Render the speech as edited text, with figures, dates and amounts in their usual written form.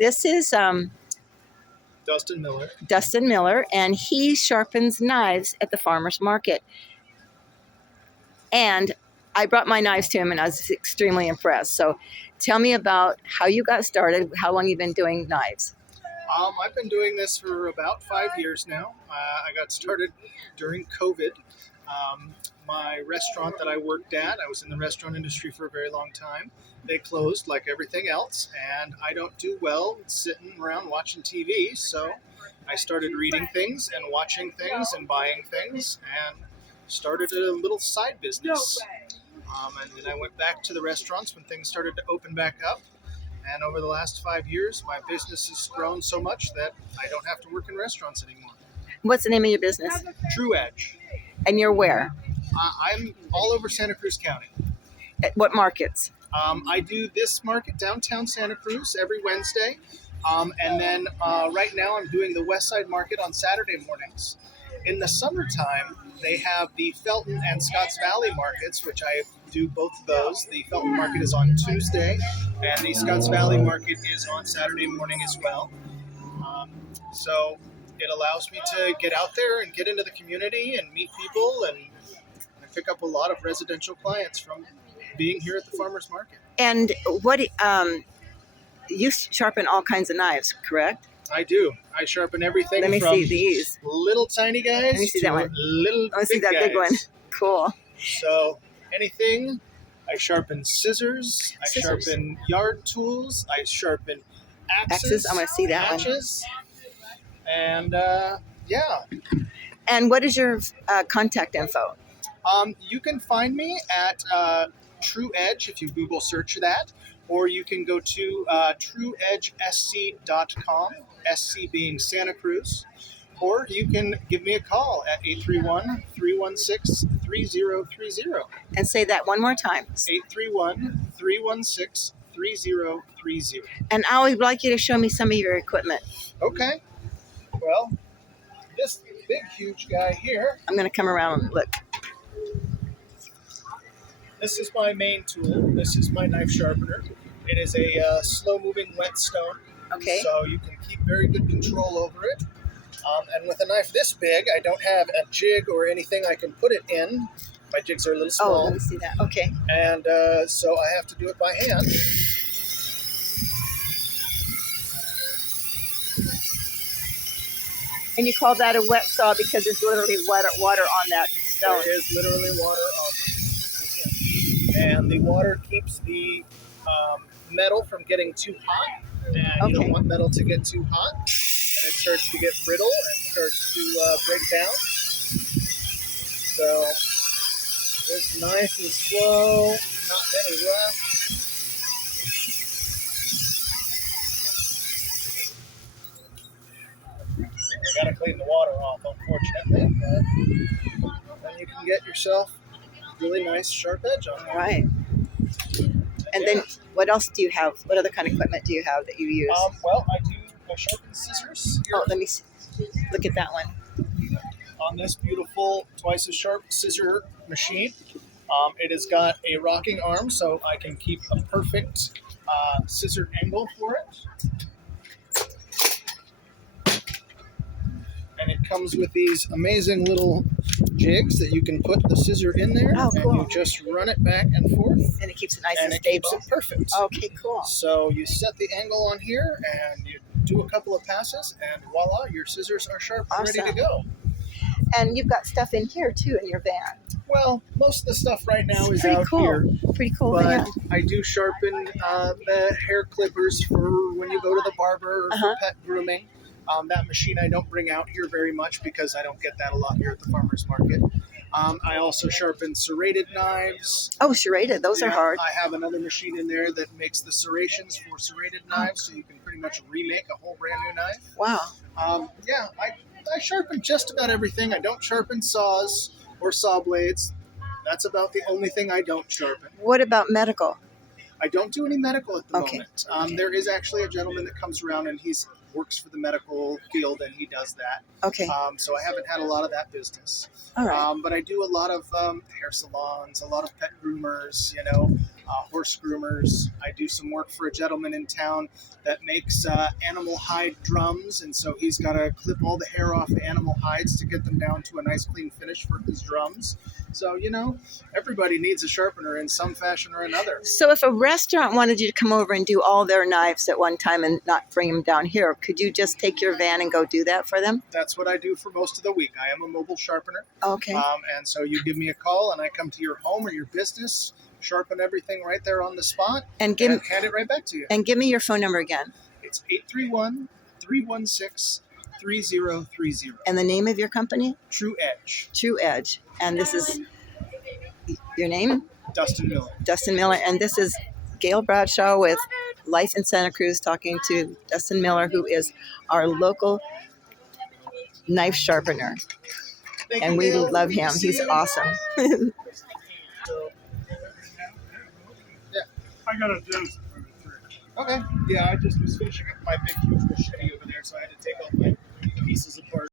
This is Dustin Miller. Dustin Miller, and he sharpens knives at the farmers market. And I brought my knives to him, and I was extremely impressed. So tell me about how you got started, how long you've been doing knives. I've been doing this for about 5 years now. I got started during COVID. My restaurant that I worked at, I was in the restaurant industry for a very long time. They closed like everything else, and I don't do well sitting around watching TV. So I started reading things and watching things and buying things and started a little side business. And then I went back to the restaurants when things started to open back up. And over the last 5 years, my business has grown so much that I don't have to work in restaurants anymore. What's the name of your business? True Edge. And you're where? I'm all over Santa Cruz County. At what markets? I do this market downtown Santa Cruz every Wednesday. And then right now I'm doing the West Side Market on Saturday mornings. In the summertime, they have the Felton and Scotts Valley markets, which I do both of those. The Felton Market is on Tuesday, and the Scotts Valley Market is on Saturday morning as well. So it allows me to get out there and get into the community and meet people, and I pick up a lot of residential clients from being here at the farmers market. And what you sharpen all kinds of knives, correct? I do. I sharpen everything. Let me from see these. Little tiny guys. Let me see that one. Little I want to see that guys. big one. Cool. So anything. I sharpen scissors. I sharpen yard tools. I sharpen axes. I'm going to see that hatches, and yeah. And what is your contact info? You can find me at True Edge if you Google search that, or you can go to trueedgesc.com, SC being Santa Cruz, or you can give me a call at 831-316-3030. And say that one more time. 831-316-3030. And I would like you to show me some of your equipment. Okay. Well, this big, huge guy here. I'm going to come around and look. This is my main tool. This is my knife sharpener. It is a slow-moving whetstone. Okay. So you can keep very good control over it. And with a knife this big, I don't have a jig or anything I can put it in. My jigs are a little small. Oh, let me see that. Okay. And so I have to do it by hand. And you call that a wet saw because there's literally water on that stone. There is literally water on it. And the water keeps the metal from getting too hot. And you don't want metal to get too hot. And it starts to get brittle and starts to break down. So it's nice and slow, not very rough. I gotta clean the water off, unfortunately, but then you can get yourself a really nice sharp edge on there. All right. And then what else do you have? What other kind of equipment do you have that you use? Well, I do sharpen scissors here. Oh, let me see. Look at that one. On this beautiful twice as sharp scissor machine. It has got a rocking arm, so I can keep a perfect scissor angle for it. And it comes with these amazing little jigs that you can put the scissor in there. Oh, cool. And you just run it back and forth. And it keeps it nice and it stable. keeps it perfect. Okay, cool. So you set the angle on here and you do a couple of passes and voila, your scissors are sharp and ready to go. And you've got stuff in here too in your van. Well, most of the stuff right now is pretty out cool. here. Pretty cool. But van. I do sharpen the hair clippers for when you go to the barber or for pet grooming. That machine I don't bring out here very much because I don't get that a lot here at the farmers market. I also sharpen serrated knives. Oh, serrated. Those are hard. I have another machine in there that makes the serrations for serrated knives, so you can pretty much remake a whole brand new knife. Wow. Yeah, I sharpen just about everything. I don't sharpen saws or saw blades. That's about the only thing I don't sharpen. What about medical? I don't do any medical at the Okay. moment. There is actually a gentleman that comes around and he works for the medical field and he does that. Okay. So I haven't had a lot of that business. All right. But I do a lot of hair salons, a lot of pet groomers, you know. horse groomers. I do some work for a gentleman in town that makes animal hide drums, and so he's got to clip all the hair off the animal hides to get them down to a nice clean finish for his drums. So, everybody needs a sharpener in some fashion or another. So if a restaurant wanted you to come over and do all their knives at one time and not bring them down here, could you just take your van and go do that for them? That's what I do for most of the week. I am a mobile sharpener. Okay. And so you give me a call and I come to your home or your business, sharpen everything right there on the spot, and hand it right back to you. And give me your phone number again. It's 831-316-3030. And the name of your company? True Edge. True Edge. And this is your name? Dustin Miller. Dustin Miller. And this is Gail Bradshaw with Life in Santa Cruz talking to Dustin Miller, who is our local knife sharpener. And we love him. He's awesome. I got a dose. Okay. Yeah, I just was finishing up my big huge machete over there, so I had to take all my pieces apart.